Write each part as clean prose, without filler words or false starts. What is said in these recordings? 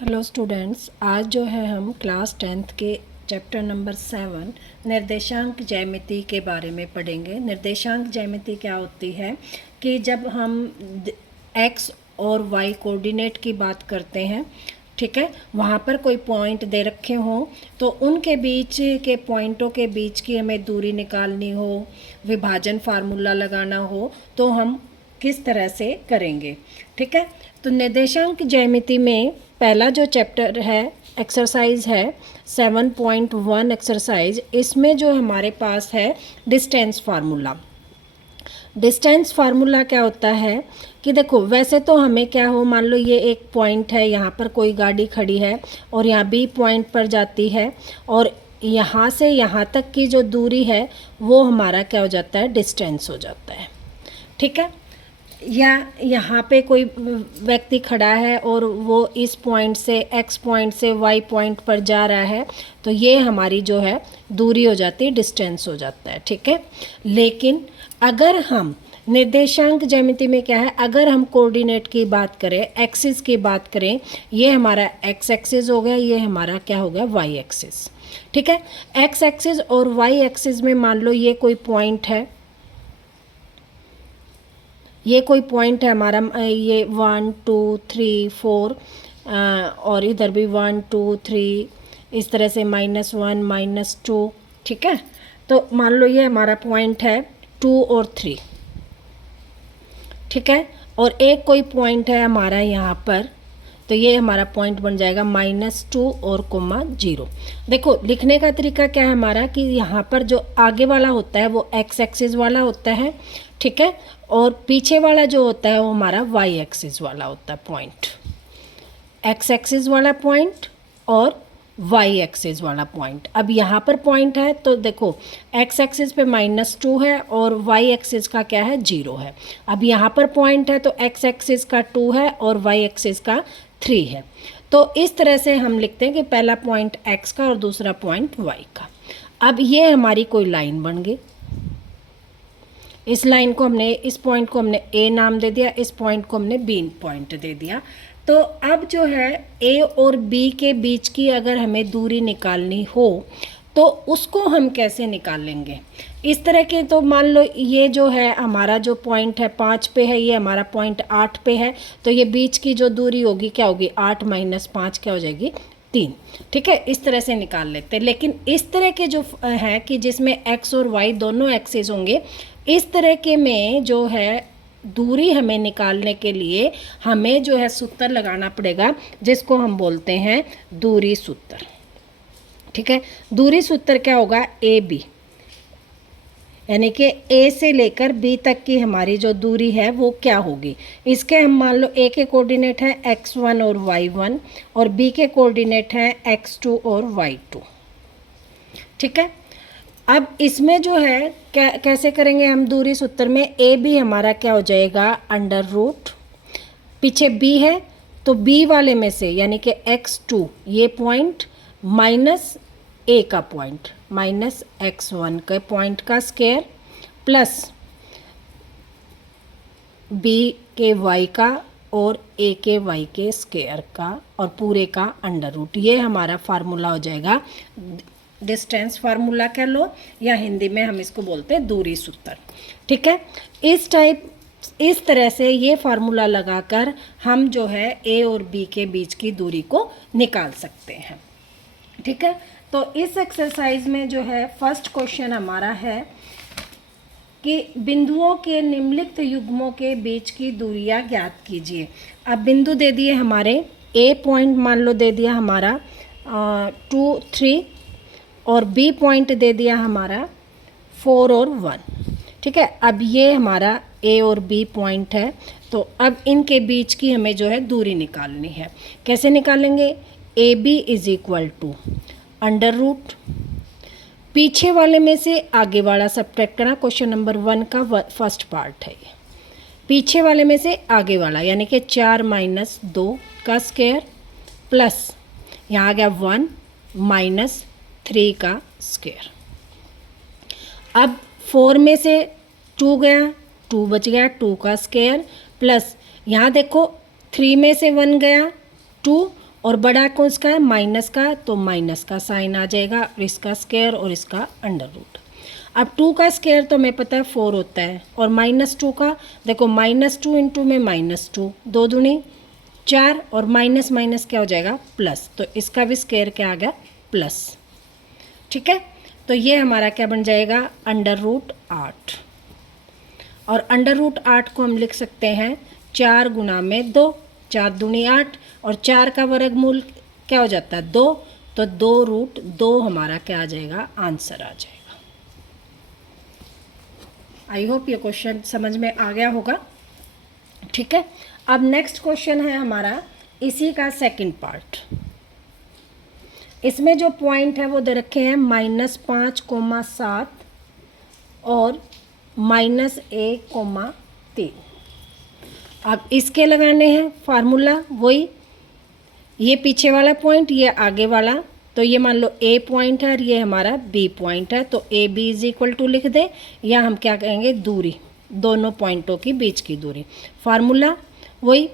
Hello students, आज जो है हम क्लास 10th के चैप्टर नंबर 7 निर्देशांक ज्यामिति के बारे में पढ़ेंगे। निर्देशांक ज्यामिति क्या होती है कि जब हम एक्स और वाई कोऑर्डिनेट की बात करते हैं, ठीक है, वहाँ पर कोई पॉइंट दे रखे हों तो उनके बीच के पॉइंटों के बीच की हमें दूरी निकालनी हो, विभाजन फार्मूला लगाना हो तो हम किस तरह से करेंगे। ठीक है, तो निर्देशांक ज्यामिति में पहला जो चैप्टर है, एक्सरसाइज है 7.1 एक्सरसाइज, इसमें जो हमारे पास है डिस्टेंस फार्मूला। डिस्टेंस फार्मूला क्या होता है कि देखो, वैसे तो हमें क्या हो, मान लो ये एक पॉइंट है, यहाँ पर कोई गाड़ी खड़ी है और यहाँ बी पॉइंट पर जाती है और यहाँ से यहाँ तक की जो दूरी है वो हमारा क्या हो जाता है, डिस्टेंस हो जाता है। ठीक है, या यहाँ पे कोई व्यक्ति खड़ा है और वो इस पॉइंट से एक्स पॉइंट से वाई पॉइंट पर जा रहा है तो ये हमारी जो है दूरी हो जाती है, डिस्टेंस हो जाता है। ठीक है, लेकिन अगर हम निर्देशांक ज्यामिति में क्या है, अगर हम कोऑर्डिनेट की बात करें, एक्सिस की बात करें, ये हमारा एक्स एक्सिस हो गया, ये हमारा क्या हो गया, वाई एक्सिस। ठीक है, एक्स एक्सिस और वाई एक्सिस में मान लो ये कोई पॉइंट है, ये कोई पॉइंट है हमारा, ये 1 2 3 4 और इधर भी 1 2 3, इस तरह से -1 -2। ठीक है, तो मान लो ये हमारा पॉइंट है 2 और 3। ठीक है, और एक कोई पॉइंट है हमारा यहाँ पर, तो ये हमारा पॉइंट बन जाएगा -2 और -0। देखो, लिखने का तरीका क्या है हमारा कि यहाँ पर जो आगे वाला होता है वो एक्स एक्सिस वाला होता है, ठीक है, और पीछे वाला जो होता है वो हमारा वाई एक्सिस वाला होता है पॉइंट। एक्स एक्सिस वाला पॉइंट और वाई एक्सिस वाला पॉइंट। अब यहाँ पर पॉइंट है तो देखो, एक्स एक्सिस पे -2 है और वाई एक्सिस का क्या है, 0 है। अब यहाँ पर पॉइंट है तो एक्स एक्सिस का 2 है और वाई एक्सिस का 3 है। तो इस तरह से हम लिखते हैं कि पहला पॉइंट एक्स का और दूसरा पॉइंट वाई का। अब ये हमारी कोई लाइन बन गई, इस लाइन को हमने, इस पॉइंट को हमने ए नाम दे दिया, इस पॉइंट को हमने बी पॉइंट दे दिया। तो अब जो है ए और बी के बीच की अगर हमें दूरी निकालनी हो तो उसको हम कैसे निकालेंगे, इस तरह के। तो मान लो ये जो है हमारा जो पॉइंट है 5 पे है, ये हमारा पॉइंट 8 पे है, तो ये बीच की जो दूरी होगी क्या होगी, 8 - 5 क्या हो जाएगी, 3। ठीक है, इस तरह से निकाल लेते हैं। लेकिन इस तरह के जो है कि जिसमें एक्स और वाई दोनों एक्सिस होंगे, इस तरह के में जो है दूरी हमें निकालने के लिए हमें जो है सूत्र लगाना पड़ेगा, जिसको हम बोलते हैं दूरी सूत्र। ठीक है, दूरी सूत्र क्या होगा, ए बी, यानी कि ए से लेकर बी तक की हमारी जो दूरी है वो क्या होगी। इसके हम मान लो ए के कोऑर्डिनेट हैं x1 और y1 और बी के कोऑर्डिनेट हैं x2 और y2। ठीक है, अब इसमें जो है कैसे करेंगे हम दूरी सूत्र में, ए बी हमारा क्या हो जाएगा, √, पीछे बी है तो बी वाले में से यानी कि x2 ये पॉइंट माइनस ए का पॉइंट -x1 के पॉइंट का स्क्वायर प्लस बी के y का और ए के y के स्क्वायर का और पूरे का √। ये हमारा फार्मूला हो जाएगा, डिस्टेंस फार्मूला कह लो या हिंदी में हम इसको बोलते हैं दूरी सूत्र। ठीक है, इस तरह से ये फार्मूला लगाकर हम जो है ए और बी के बीच की दूरी को निकाल सकते हैं। ठीक है, तो इस एक्सरसाइज में जो है फर्स्ट क्वेश्चन हमारा है कि बिंदुओं के निम्नलिखित युग्मों के बीच की दूरियां ज्ञात कीजिए। अब बिंदु दे दिए हमारे, ए पॉइंट मान लो दे दिया हमारा 2 3 और बी पॉइंट दे दिया हमारा 4 और 1। ठीक है, अब ये हमारा ए और बी पॉइंट है, तो अब इनके बीच की हमें जो है दूरी निकालनी है। कैसे निकालेंगे, ए बी = √, पीछे वाले में से आगे वाला सब्ट्रैक्ट करना। क्वेश्चन नंबर 1 का फर्स्ट पार्ट है ये, पीछे वाले में से आगे वाला यानी कि 4 - 2 का स्क्वायर प्लस यहाँ आ गया 1 -3 का स्क्वायर। अब 4 में से 2 गया, 2 बच गया, 2 का स्क्वायर प्लस यहाँ देखो 3 में से 1 गया 2 और बड़ा कौन सा है, माइनस का, तो माइनस का साइन आ जाएगा, और इसका स्क्वायर और इसका अंडर रूट। अब 2 का स्क्वायर तो हमें पता है 4 होता है, और -2 का देखो, -2 इंटू में -2, 2 दूनी 4, और माइनस माइनस क्या हो जाएगा, प्लस, तो इसका भी स्क्वायर क्या आ गया, प्लस। ठीक है, तो ये हमारा क्या बन जाएगा, √8। और √8 को हम लिख सकते हैं 4 गुना में 2, 4 दूनी 8, और 4 का वर्गमूल क्या हो जाता है, 2, तो 2√2 हमारा क्या आ जाएगा, आंसर आ जाएगा। आई होप ये क्वेश्चन समझ में आ गया होगा। ठीक है, अब नेक्स्ट क्वेश्चन है हमारा इसी का सेकंड पार्ट। इसमें जो पॉइंट है वो दे रखे हैं -5,7 और -1,3। अब इसके लगाने हैं फार्मूला, वही ये पीछे वाला पॉइंट, ये आगे वाला, तो ये मान लो A पॉइंट है और ये हमारा B पॉइंट है, तो AB = लिख दे, या हम क्या कहेंगे, दूरी, दोनों पॉइंटों की बीच की दूरी। फार्मूला वही,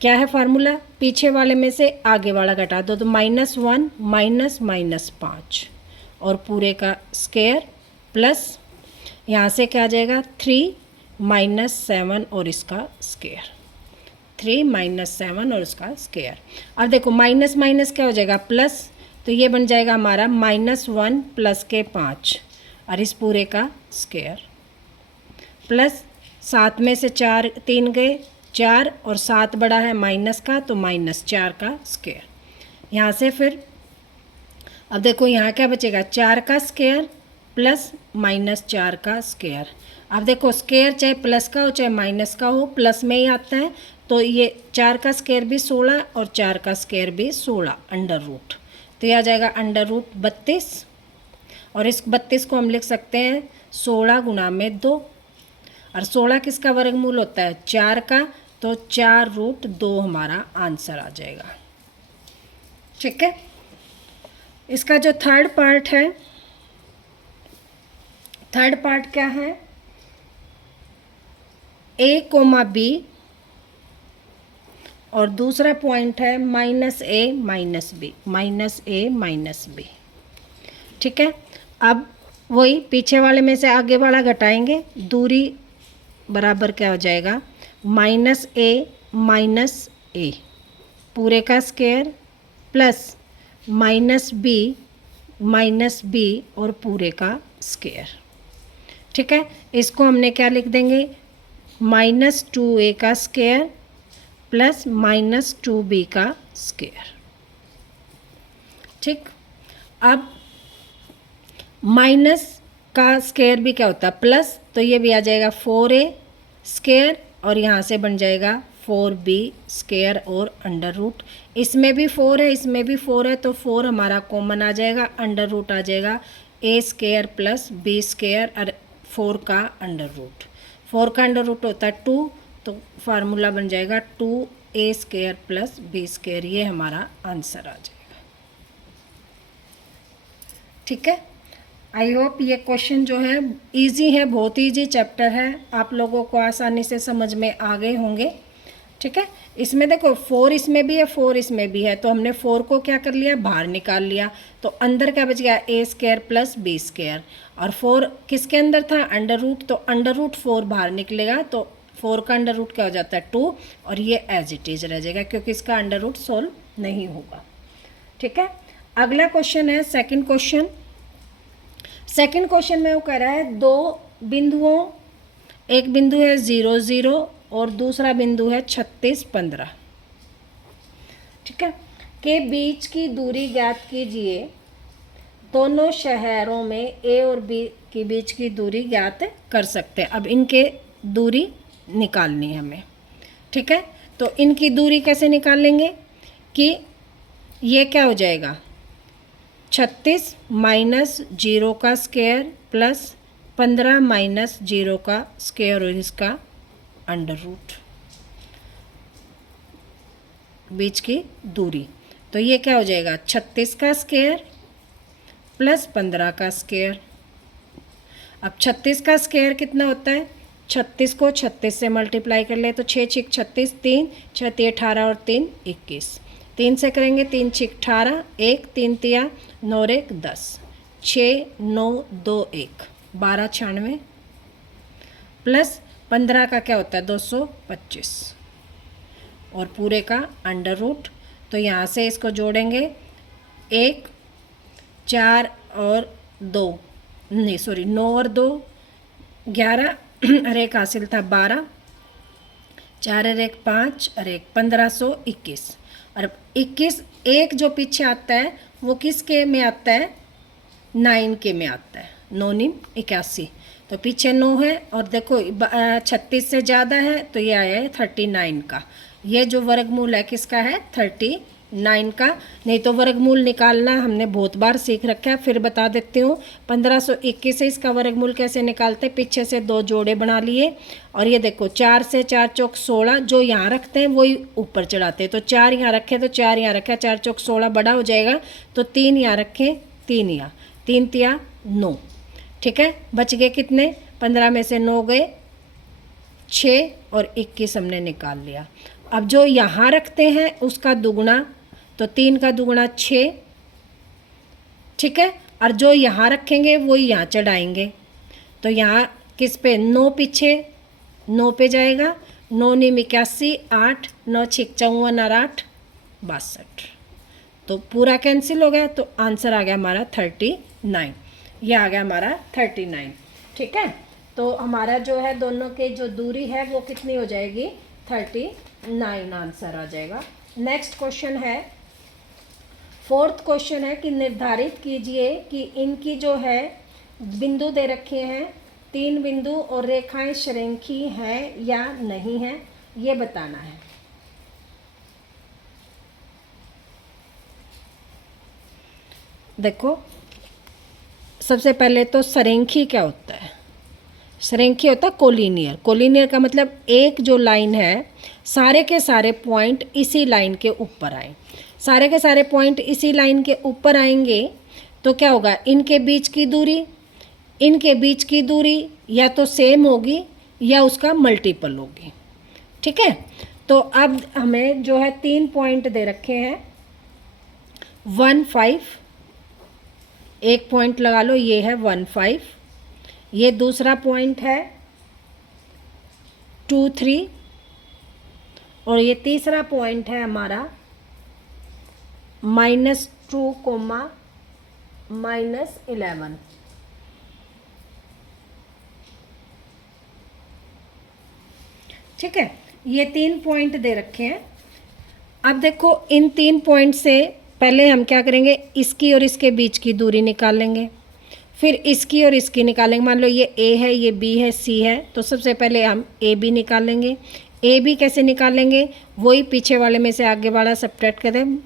क्या है फार्मूला, पीछे वाले में से आगे वाला घटा दो, तो -1 -5 और पूरे का स्क्वायर, प्लस यहाँ से क्या आ जाएगा, 3 -7 और इसका स्क्वायर, 3 -7 और इसका स्क्वायर। अब देखो माइनस माइनस क्या हो जाएगा, प्लस, तो ये बन जाएगा हमारा -1 प्लस के 5 और इस पूरे का स्क्वायर, प्लस 7 में से 4 3 गए 4, और 7 बड़ा है माइनस का, तो -4 का स्क्वायर। यहाँ से फिर अब देखो यहाँ क्या बचेगा, 4 का स्क्वायर प्लस -4 का स्क्वायर। अब देखो स्क्वायर चाहे प्लस का हो चाहे माइनस का हो, प्लस में ही आता है, तो ये 4 का स्क्वायर भी 16 और 4 का स्क्वायर भी 16 अंडर रूट, तो यह आ जाएगा √32, और इस 32 को हम लिख सकते हैं 16 गुना में 2, और 16 किसका वर्गमूल होता है, 4 का, तो 4√2 हमारा आंसर आ जाएगा। ठीक है, इसका जो थर्ड पार्ट है, थर्ड पार्ट क्या है, A, B, और दूसरा पॉइंट है -A, -B। ठीक है, अब वही पीछे वाले में से आगे वाला घटाएंगे, दूरी बराबर क्या हो जाएगा, -A पूरे का स्क्वायर प्लस -B और पूरे का स्क्वायर। ठीक है, इसको हमने क्या लिख देंगे, -2A का स्क्वायर प्लस -2B का स्क्वायर। ठीक, अब माइनस का स्क्वायर भी क्या होता है, प्लस, तो ये भी आ जाएगा 4A स्क्वायर, और यहाँ से बन जाएगा 4B स्क्वायर और अंडर रूट। इसमें भी 4 है, इसमें भी 4 है, तो 4 हमारा कॉमन आ जाएगा, अंडर रूट आ जाएगा A square plus B square और 4 का अंडर रूट। 4 का अंडर रूट होता है 2, तो फार्मूला बन जाएगा 2A square plus B square, ये हमारा आंसर आ जाएगा। ठीक है, आई होप ये क्वेश्चन जो है इजी है, बहुत इजी चैप्टर है, आप लोगों को आसानी से समझ में आ गए होंगे। ठीक है, इसमें देखो 4 इसमें भी है 4 इसमें भी है, तो हमने 4 को क्या कर लिया, बाहर निकाल लिया, तो अंदर क्या बच गया, A square plus B square, और 4 किसके अंदर था, अंडर रूट, तो अंडर रूट 4 बाहर निकलेगा, तो 4 का अंडर रूट क्या हो जाता है 2, और ये एज इट इज रह जाएगा क्योंकि इसका अंडर रूट सोल्व नहीं होगा। ठीक है, अगला क्वेश्चन है सेकंड क्वेश्चन। सेकंड क्वेश्चन में वो कह रहा है 2 बिंदुओं, एक बिंदु है 0 0 और दूसरा बिंदु है 36 15, ठीक है, के बीच की दूरी ज्ञात कीजिए। दोनों शहरों में A और B के बीच की दूरी ज्ञात कर सकते हैं। अब इनके दूरी निकालनी है हमें। ठीक है, तो इनकी दूरी कैसे निकालेंगे कि ये क्या हो जाएगा, 36 माइनस 0 का स्क्वायर प्लस 15 माइनस 0 का स्क्वायर और इसका अंडर रूट, बीच की दूरी, तो ये क्या हो जाएगा 36 का स्क्वायर प्लस 15 का स्क्वायर। अब 36 का स्क्वायर कितना होता है, 36 को 36 से मल्टीप्लाई कर ले तो 6 6 36, 3 6 18 और 3 21, 3 से करेंगे, 3 6 18, 1 3 तिया 9 और 1 10, 6 9 2 1 12 96 प्लस 15 का क्या होता है 225 और पूरे का अंडर रूट। तो यहाँ से इसको जोड़ेंगे 1 4 और 2 नहीं सॉरी 9 और 2 11 और 1 हासिल था 12, 4 और 1 5 और 1 1521 और 21 एक जो पीछे आता है वो किस के में आता है 9 के में आता है, 9 9 81। तो पीछे 9 है और देखो 36 से ज़्यादा है तो ये आया है 39 का। ये जो वर्गमूल है किसका है 39 का। नहीं तो वर्गमूल निकालना हमने बहुत बार सीख रखा है, फिर बता देती हूँ। 1521 से इसका वर्गमूल कैसे निकालते हैं, पीछे से 2 जोड़े बना लिए और ये देखो 4 से 4 चौक 16 जो यहाँ रखते हैं वही ऊपर चढ़ाते हैं। तो 4 यहाँ रखे तो 4 यहाँ रखे, 4 चौक 16 बड़ा हो जाएगा तो 3 यहाँ रखें, 3 यहाँ, 3 तिया 9। ठीक है, बच गए कितने, 15 में से 9 गए 6 और 21 हमने निकाल लिया। अब जो यहाँ रखते हैं उसका दुगुना, तो 3 का दुगुना 6, ठीक है, और जो यहाँ रखेंगे वही यहाँ चढ़ाएंगे। तो यहाँ किस पे 9 पीछे 9 पे जाएगा, 9 9 81, 8 9 6 54 और 8 62। तो पूरा कैंसिल हो गया तो आंसर आ गया हमारा 39। ये आ गया हमारा 39। ठीक है, तो हमारा जो है दोनों के जो दूरी है वो कितनी हो जाएगी 39 आंसर आ जाएगा। नेक्स्ट क्वेश्चन है, 4th क्वेश्चन है कि निर्धारित कीजिए कि इनकी जो है बिंदु दे रखे हैं 3 बिंदु और रेखाएं श्रृंखी हैं या नहीं है, ये बताना है। देखो सबसे पहले तो श्रृंखी क्या होता है, श्रृंखी होता है कोलिनियर। कोलिनियर का मतलब एक जो लाइन है सारे के सारे पॉइंट इसी लाइन के ऊपर आए, सारे के सारे पॉइंट इसी लाइन के ऊपर आएंगे तो क्या होगा, इनके बीच की दूरी, इनके बीच की दूरी या तो सेम होगी या उसका मल्टीपल होगी। ठीक है, तो अब हमें जो है 3 पॉइंट दे रखे हैं 1 5, एक पॉइंट लगा लो ये है 1 5, ये दूसरा पॉइंट है 2 3 और ये तीसरा पॉइंट है हमारा -2, -11। ठीक है, ये 3 पॉइंट दे रखे हैं। अब देखो इन 3 पॉइंट से पहले हम क्या करेंगे, इसकी और इसके बीच की दूरी निकाल लेंगे, फिर इसकी और इसकी निकालेंगे। मान लो ये ए है, ये बी है, सी है, तो सबसे पहले हम ए बी निकालेंगे। ए बी कैसे निकालेंगे, वही पीछे वाले में से आगे वाला सब्ट्रैक्ट करें,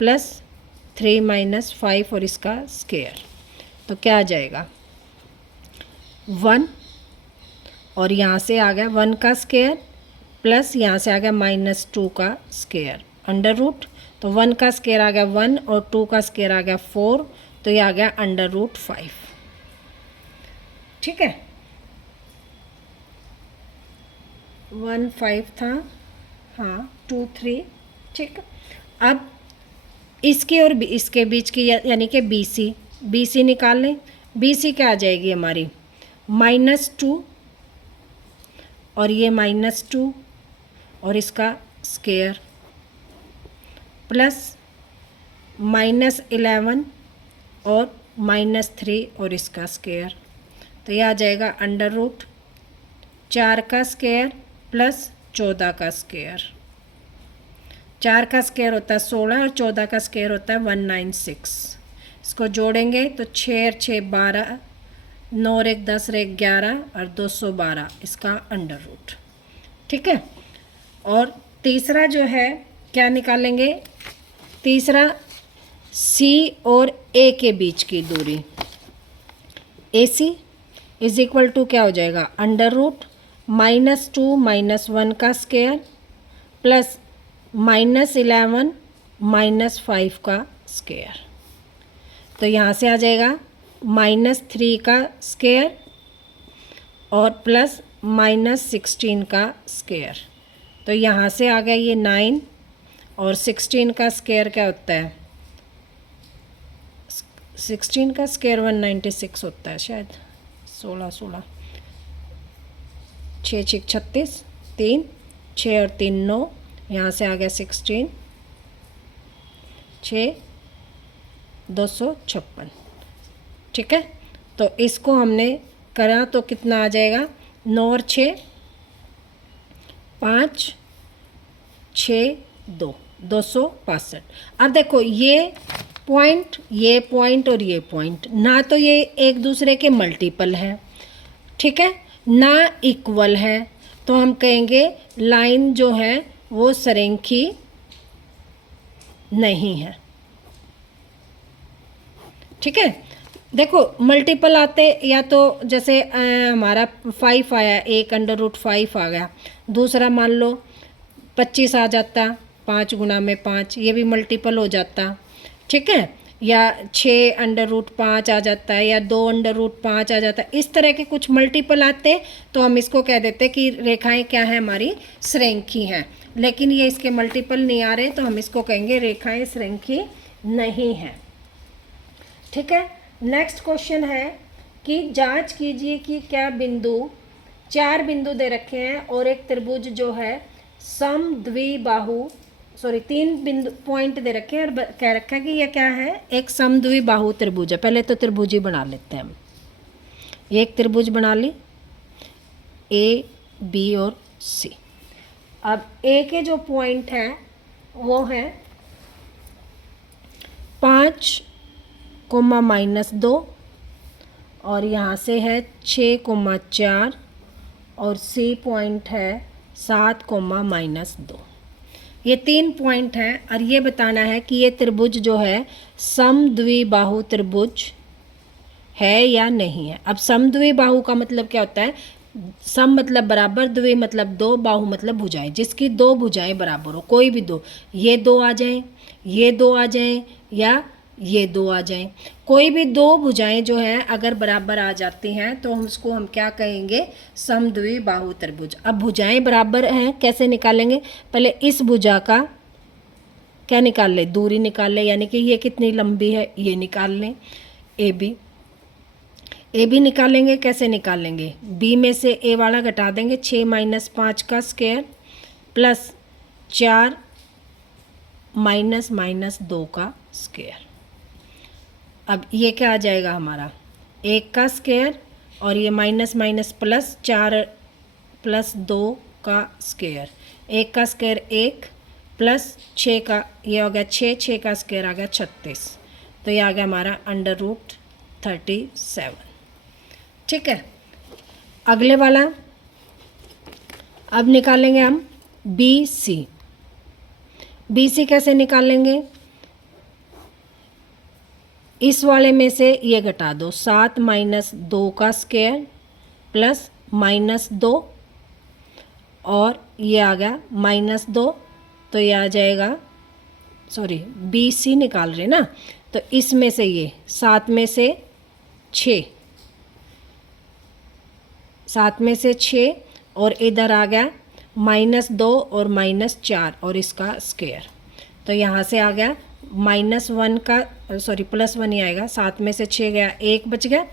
+3 - 5 और इसका स्क्वायर, तो क्या आ जाएगा 1 और यहाँ से आ गया 1 का स्क्वायर प्लस यहाँ से आ गया -2 का स्क्वायर अंडर रूट। तो 1 का स्क्वायर आ गया 1 और 2 का स्क्वायर आ गया 4, तो ये आ गया √5। ठीक है, 1 5 था, हाँ 2 3। ठीक, अब इसके और इसके बीच की यानी कि BC निकाल लें। BC क्या आ जाएगी हमारी -2 और ये -2 और इसका स्क्वायर प्लस -11 और -3 और इसका स्क्वायर, तो ये आ जाएगा अंडर रूट 4 का स्क्वायर प्लस 14 का स्क्वायर। 4 का स्क्वायर होता है 16 और 14 का स्क्वायर होता है 196। इसको जोड़ेंगे तो 6 और 6 12, 9 और 1 10 और 1 11 और 212 इसका अंडर रूट। ठीक है, और तीसरा जो है क्या निकालेंगे, तीसरा C और A के बीच की दूरी, AC = क्या हो जाएगा अंडर रूट -2 - 1 का स्क्वायर प्लस -11 - 5 का स्क्वायर। तो यहाँ से आ जाएगा -3 का स्क्वायर और प्लस -16 का स्क्वायर। तो यहाँ से आ गया ये 9 और 16 का स्क्वायर क्या होता है, 16 का स्क्वायर 196 होता है शायद, 16 16 6 6 36, 3 6 और 3 9, यहाँ से आ गया 16 6 256। ठीक है, तो इसको हमने करा तो कितना आ जाएगा, 9 और 6 5 6 2 265। अब देखो ये पॉइंट और ये पॉइंट ना तो ये एक दूसरे के मल्टीपल है, ठीक है, ना इक्वल है, तो हम कहेंगे लाइन जो है वो सरेखी नहीं है। ठीक है, देखो मल्टीपल आते या तो जैसे हमारा 5 आया, 1/5 आ गया, दूसरा मान लो 25 आ जाता, 5 गुना में 5, ये भी मल्टीपल हो जाता। ठीक है, या 6/5 आ जाता है, या 2/5 आ जाता है, इस तरह के कुछ मल्टीपल आते तो हम इसको कह देते कि रेखाएं क्या है, हमारी श्रृंखी हैं। लेकिन ये इसके मल्टीपल नहीं आ रहे तो हम इसको कहेंगे रेखाएं श्रृंखी नहीं हैं। ठीक है, नेक्स्ट क्वेश्चन है कि जांच कीजिए कि क्या बिंदु, 4 बिंदु दे रखे हैं और एक त्रिभुज जो है समद्विबाहु, 3 बिंदु पॉइंट दे रखे हैं और कह रखा है कि यह क्या है, एक समद्विबाहु त्रिभुज है। पहले तो त्रिभुज ही बना लेते हैं हम। ये एक त्रिभुज बना ली, ए बी और सी। अब ए के जो पॉइंट हैं वो है 5, -2 और यहाँ से है 6, 4 और सी पॉइंट है 7, -2। ये 3 पॉइंट हैं और ये बताना है कि ये त्रिभुज जो है समद्विबाहु त्रिभुज है या नहीं है। अब समद्विबाहु का मतलब क्या होता है, सम मतलब बराबर, द्वि मतलब 2, बाहु मतलब भुजाएं, जिसकी 2 भुजाएं बराबर हो, कोई भी 2, ये 2 आ जाएं, ये 2 आ जाएं या ये 2 आ जाएं, कोई भी 2 भुजाएं जो हैं अगर बराबर आ जाती हैं तो उसको हम क्या कहेंगे, समद्विबाहु त्रिभुज। अब भुजाएं बराबर हैं, कैसे निकालेंगे, पहले इस भुजा का क्या निकाल ले, दूरी निकाल ले, यानी कि ये कितनी लंबी है ये निकाल लें, ए बी निकालेंगे। कैसे निकालेंगे, बी में से ए वाला घटा देंगे, 6 - 5 का स्क्वायर प्लस 4 -2 का स्क्वायर। अब ये क्या आ जाएगा हमारा, 1 का स्क्वायर और ये माइनस प्लस 4 + 2 का स्क्वायर, 1 का स्क्वायर 1 प्लस 6 का, ये हो गया 6 का स्क्वायर आ गया 36, तो ये आ गया हमारा √37। ठीक है, अगले वाला अब निकालेंगे हम बी सी कैसे निकालेंगे, इस वाले में से ये घटा दो, 7 - 2 का स्क्वायर प्लस -2 और ये आ गया -2, तो ये आ जाएगा, बी सी निकाल रहे ना, तो इसमें से ये 7 में से 6, 7 में से 6 और इधर आ गया -2 और -4 और इसका स्क्वायर, तो यहाँ से आ गया -1 का, +1 ही आएगा, 7 में से 6 गया, 1 बच गया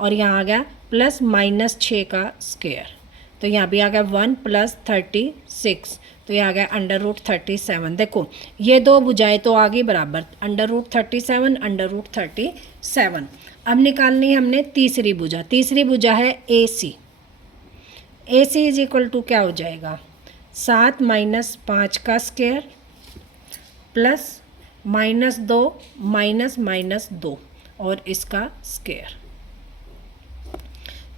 और यहाँ आ गया प्लस -6 का स्क्वायर, तो यहाँ भी आ गया 1 + 36, तो ये आ गया √37। देखो ये 2 भुजाएं तो आ गई बराबर, √37 √37। अब निकालनी है हमने तीसरी भुजा, तीसरी भुजा है ए सी = क्या हो जाएगा, 7 - 5 का स्क्वायर प्लस -2 -2 और इसका स्क्वायर,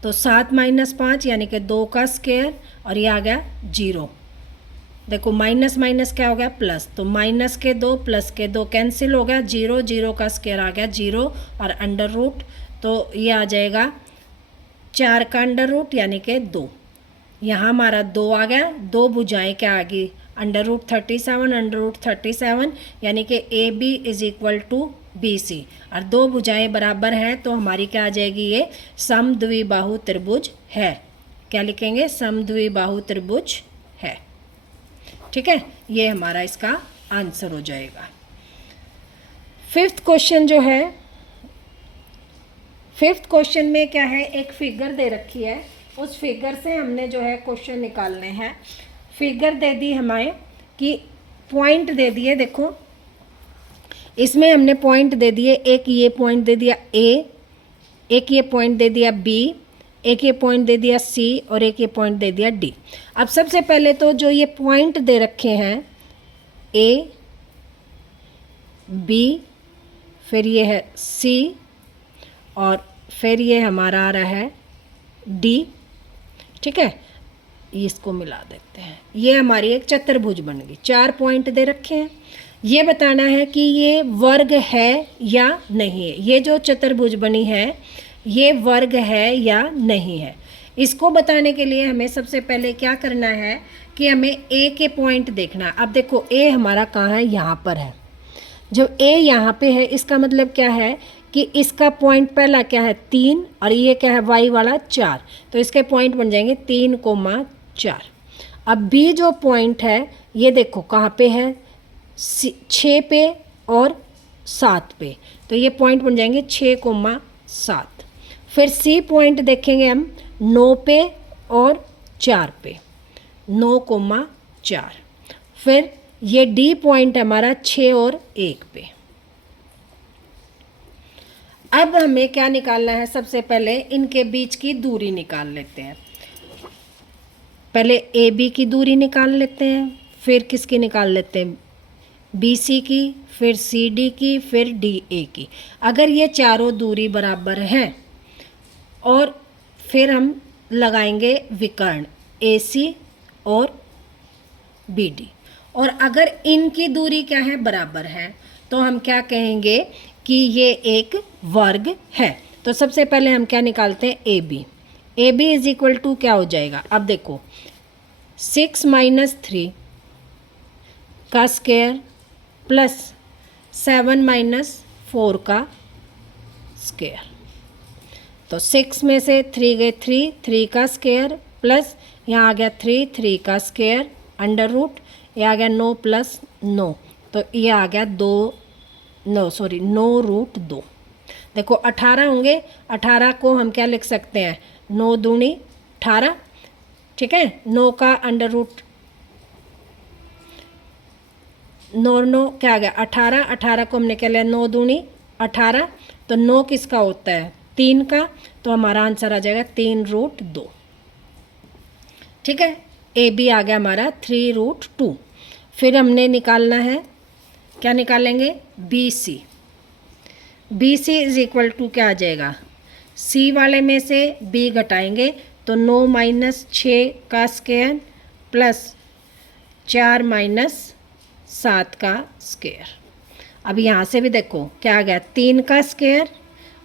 तो 7 - 5 यानी कि 2 का स्क्वायर और ये आ गया 0। देखो माइनस क्या हो गया प्लस, तो माइनस के 2 प्लस के 2 कैंसिल हो गया, 0 का स्क्वायर आ गया 0 और √ तो ये आ जाएगा 4 का √ यानी कि 2, यहाँ हमारा 2 आ गया, 2 भुजाएं क्या आ गई, √37 यानी कि AB = BC और 2 भुजाएं बराबर हैं तो हमारी क्या आ जाएगी, ये समद्विबाहु त्रिभुज है। क्या लिखेंगे, समद्विबाहु त्रिभुज है। ठीक है, ये हमारा इसका आंसर हो जाएगा। फिफ्थ क्वेश्चन जो है, फिफ्थ क्वेश्चन में क्या है, एक फिगर दे रखी है, उस फिगर से हमने जो है क्वेश्चन निकालने हैं। फिगर दे दी हमें कि पॉइंट दे दिए, देखो इसमें हमने पॉइंट दे दिए, एक ये पॉइंट दे दिया ए, एक ये पॉइंट दे दिया बी, एक ये पॉइंट दे दिया सी और एक ये पॉइंट दे दिया डी। अब सबसे पहले तो जो ये पॉइंट दे रखे हैं ए बी, फिर ये है सी और फिर ये हमारा आ रहा है डी, ठीक है, इसको मिला देते हैं। ये हमारी एक चतुर्भुज बन गई, 4 पॉइंट दे रखे हैं। ये बताना है कि ये वर्ग है या नहीं है, ये जो चतुर्भुज बनी है ये वर्ग है या नहीं है। इसको बताने के लिए हमें सबसे पहले क्या करना है कि हमें ए के पॉइंट देखना। अब देखो ए हमारा कहाँ है, यहाँ पर है। जब ए यहाँ पे है इसका मतलब क्या है कि इसका पॉइंट पहला क्या है 3 और ये क्या है वाई वाला 4, तो इसके पॉइंट बन जाएंगे 3,4। अब बी जो पॉइंट है ये देखो कहाँ पे है 6 पे और 7 पे, तो ये पॉइंट बन जाएंगे 6,7। फिर सी पॉइंट देखेंगे हम 9 पे और 4 पे, 9,4। फिर ये डी पॉइंट हमारा 6 और 1 पे। अब हमें क्या निकालना है, सबसे पहले इनके बीच की दूरी निकाल लेते हैं। पहले ए बी की दूरी निकाल लेते हैं, फिर किसकी निकाल लेते हैं बी सी की, फिर सी डी की, फिर डी ए की। अगर ये चारों दूरी बराबर हैं और फिर हम लगाएंगे विकर्ण ए सी और बी डी, और अगर इनकी दूरी क्या है बराबर है तो हम क्या कहेंगे कि ये एक वर्ग है। तो सबसे पहले हम क्या निकालते हैं A B. A B is equal to क्या हो जाएगा, अब देखो 6 - 3 का स्क्वायर प्लस 7 - 4 का स्क्वायर। तो 6 में से 3 गए 3, 3 का स्क्वायर प्लस यहाँ आ गया 3, 3 का स्क्वायर अंडर रूट, ये आ गया 9 + 9, तो ये आ गया 9√2। देखो 18 होंगे, 18 को हम क्या लिख सकते हैं 9 दूनी 18, ठीक है। 9 का अंडर रूट 9 क्या आ गया 18, 18 को हमने क्या लिया 9 दूनी 18, तो 9 किसका होता है 3 का, तो हमारा आंसर आ जाएगा 3√2, ठीक है। ए बी आ गया हमारा 3√2। फिर हमने निकालना है, क्या निकालेंगे B C. B C is equal to क्या आ जाएगा, सी वाले में से बी घटाएंगे तो 9 - 6 का स्क्वायर प्लस 4 - 7 का स्क्वायर। अब यहाँ से भी देखो क्या आ गया 3 का स्क्वायर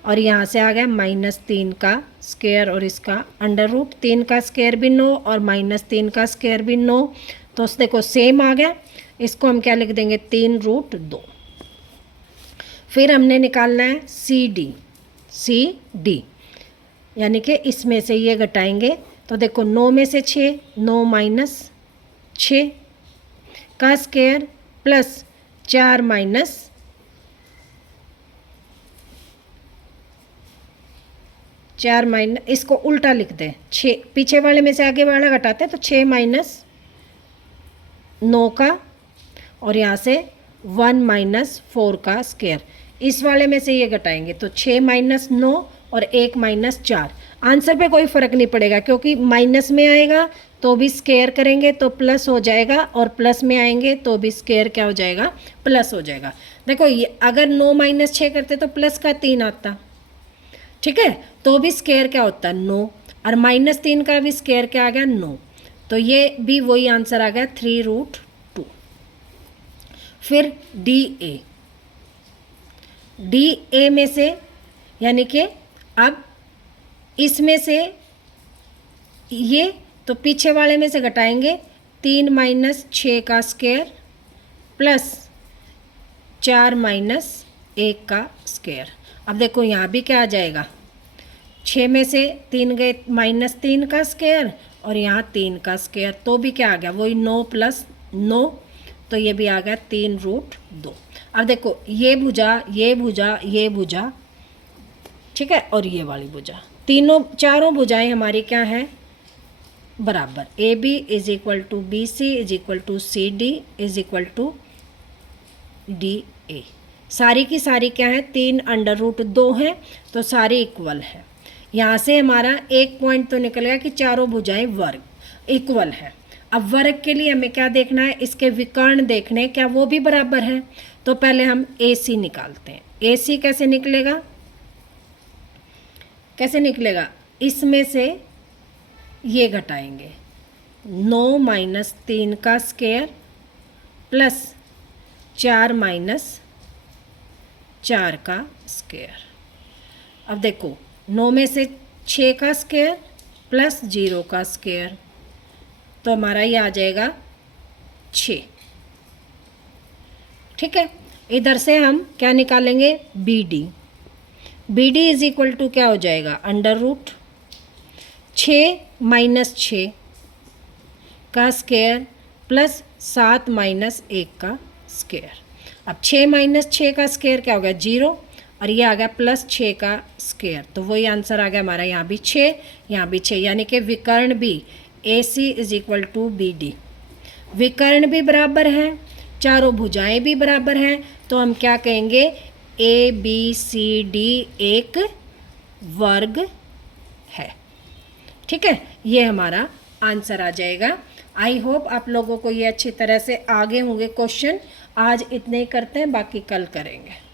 और यहाँ से आ गया -3 का स्क्वायर और इसका अंडर रूट, 3 का स्क्वायर भी 9 और -3 का स्क्वायर भी 9, तो उस देखो सेम आ गया। इसको हम क्या लिख देंगे 3√2। फिर हमने निकालना है सी डी, यानी कि इसमें से ये घटाएंगे तो देखो 9 में से 6, 9 - 6 का स्क्वायर प्लस 4 - इसको उल्टा लिख दें, 6 पीछे वाले में से आगे वाला घटाते हैं तो 6 - 9 का और यहाँ से 1 - 4 का स्क्वायर, इस वाले में से ये घटाएंगे तो 6 - 9 और 1 - 4। आंसर पे कोई फ़र्क नहीं पड़ेगा क्योंकि माइनस में आएगा तो भी स्क्वायर करेंगे तो प्लस हो जाएगा और प्लस में आएंगे तो भी स्क्वायर क्या हो जाएगा प्लस हो जाएगा। देखो ये अगर 9 - 6 करते तो प्लस का 3 आता, ठीक है, तो भी स्क्वायर क्या होता है 9, और -3 का भी स्क्वायर क्या आ गया 9, तो ये भी वही आंसर आ गया 3√2। फिर डी ए में से यानी कि अब इसमें से ये तो पीछे वाले में से घटाएंगे 3 - 6 का स्क्वायर प्लस 4 - 1 का स्क्वायर। अब देखो यहाँ भी क्या आ जाएगा 6 में से 3 गए -3 का स्क्वायर और यहाँ 3 का स्क्वायर, तो भी क्या आ गया वही 9 + 9, तो ये भी आ गया 3√2। अब देखो ये भुजा, ये भुजा, ये भुजा, ठीक है, और ये वाली भुजा, चारों भुजाएं हमारी क्या हैं, बराबर। A B is equal to B C is equal to C D is equal to D A. सारी की सारी क्या है, 3√2 हैं, तो सारी इक्वल है। यहाँ से हमारा एक पॉइंट तो निकल गया कि चारों भुजाएं वर्ग इक्वल है। अब वर्ग के लिए हमें क्या देखना है, इसके विकर्ण देखने, क्या वो भी बराबर है। तो पहले हम ए सी निकालते हैं। ए सी कैसे निकलेगा, कैसे निकलेगा, इसमें से ये घटाएंगे, 9 माइनस 3 का स्क्वायर प्लस 4 माइनस 4 का स्क्वायर। अब देखो 9 में से 6 का स्क्वायर प्लस 0 का स्क्वायर, तो हमारा ये आ जाएगा 6, ठीक है। इधर से हम क्या निकालेंगे, B D. B D is equal to क्या हो जाएगा, √6 माइनस 6 का स्क्वायर प्लस 7 माइनस 1 का स्क्वायर। अब 6 माइनस 6 का स्क्वायर क्या हो गया, 0, और ये आ गया प्लस 6 का स्क्वायर, तो वही आंसर आ गया हमारा, यहाँ भी 6, यहाँ भी 6, यानी कि विकर्ण भी A C is equal to B D. विकर्ण भी बराबर हैं, चारों भुजाएं भी बराबर हैं, तो हम क्या कहेंगे, ए बी सी डी एक वर्ग है, ठीक है। ये हमारा आंसर आ जाएगा। आई होप आप लोगों को ये अच्छी तरह से आगे होंगे क्वेश्चन। आज इतने ही करते हैं, बाकी कल करेंगे।